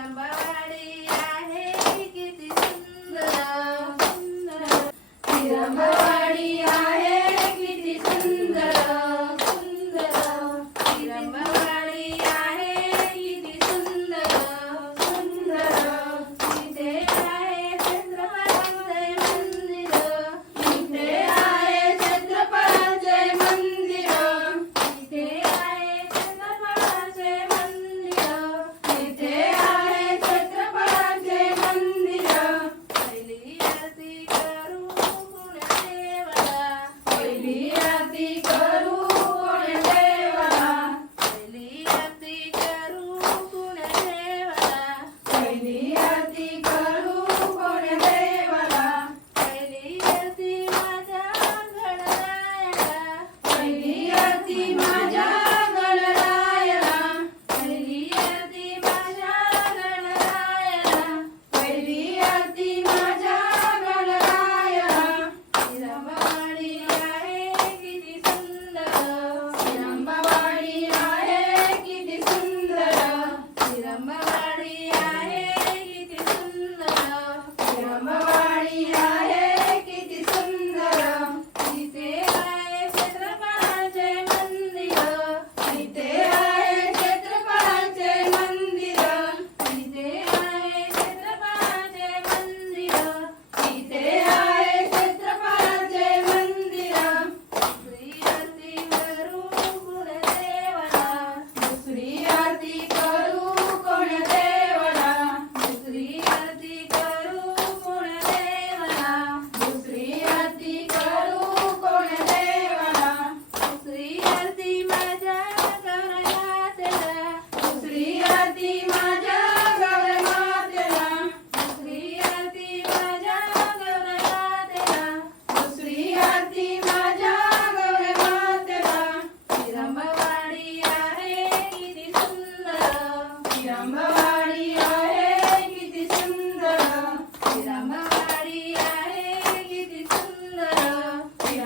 तिरंबवाडी आहे किती सुंदर सुंदर तिरंबवाडी आहे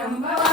Remember